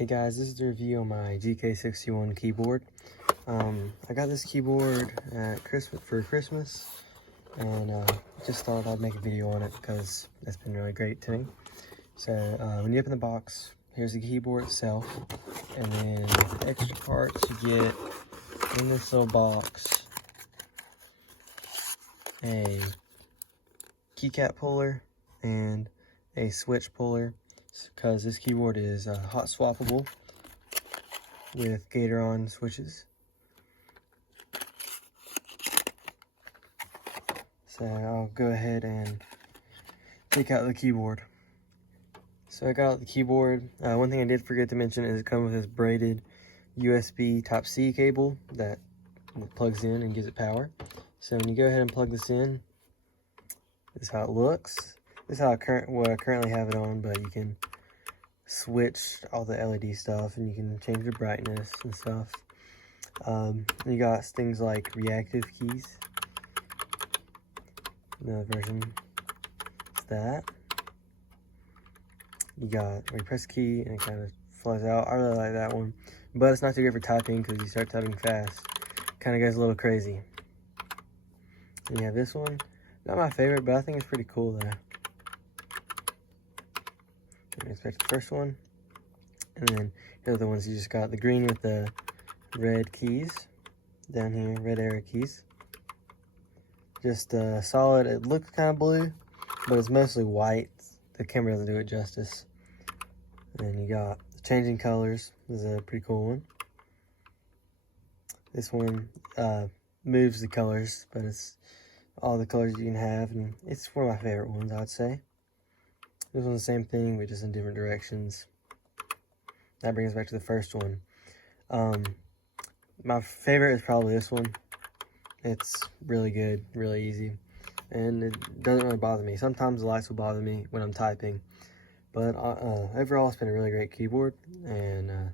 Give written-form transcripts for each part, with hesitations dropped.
Hey guys, this is the review on my GK61 keyboard. I got this keyboard at for Christmas, and just thought I'd make a video on it because it's been really great to me. So when you open the box, here's the keyboard itself, and then the extra parts you get in this little box: a keycap puller and a switch puller, because this keyboard is hot swappable with Gator-on switches. So I'll go ahead and take out the keyboard. So I got out the keyboard. One thing I did forget to mention is it comes with this braided USB Type-C cable that plugs in and gives it power. So when you go ahead and plug this in, this is how it looks. This is how I currently have it on, but you can switch all the LED stuff and you can change the brightness and stuff. You got things like reactive keys. Another version is that. You got where you press key and it kind of flies out. I really like that one, but it's not too good for typing because you start typing fast. Kind of goes a little crazy. And you have this one. Not my favorite, but I think it's pretty cool though. Let's back to the first one. And then here are the ones you just got. The green with the red keys. Down here, red arrow keys. Just solid. It looks kind of blue, but it's mostly white. The camera doesn't do it justice. And then you got the changing colors. This is a pretty cool one. This one moves the colors, but it's all the colors you can have, and it's one of my favorite ones, I'd say. This one's the same thing, but just in different directions. That brings us back to the first one. My favorite is probably this one. It's really good, really easy, and it doesn't really bother me. Sometimes the lights will bother me when I'm typing, but overall it's been a really great keyboard. And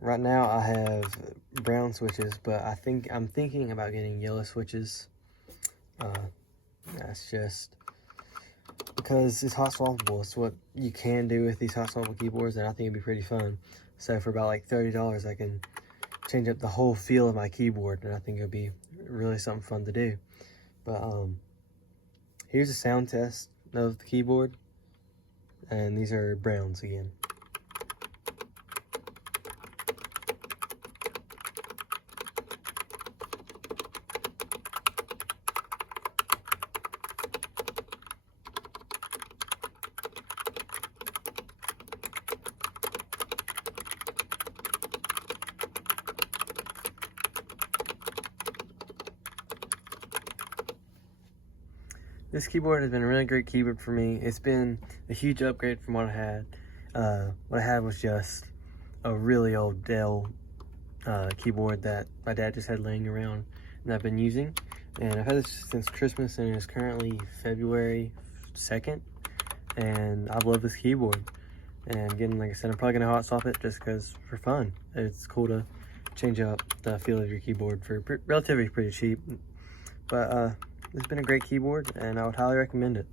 right now I have brown switches, but I'm thinking about getting yellow switches. That's just because it's hot swappable. It's what you can do with these hot swappable keyboards, and I think it'd be pretty fun. So for about like $30, I can change up the whole feel of my keyboard, and I think it'll be really something fun to do. But here's a sound test of the keyboard, and these are browns again. This keyboard has been a really great keyboard for me. It's been a huge upgrade from what I had. What I had was just a really old Dell keyboard that my dad just had laying around and I've been using. And I've had this since Christmas, and it's currently February 2nd. And I love this keyboard. And again, like I said, I'm probably gonna hot swap it just because for fun. It's cool to change up the feel of your keyboard for relatively pretty cheap. But it's been a great keyboard, and I would highly recommend it.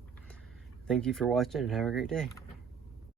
Thank you for watching, and have a great day.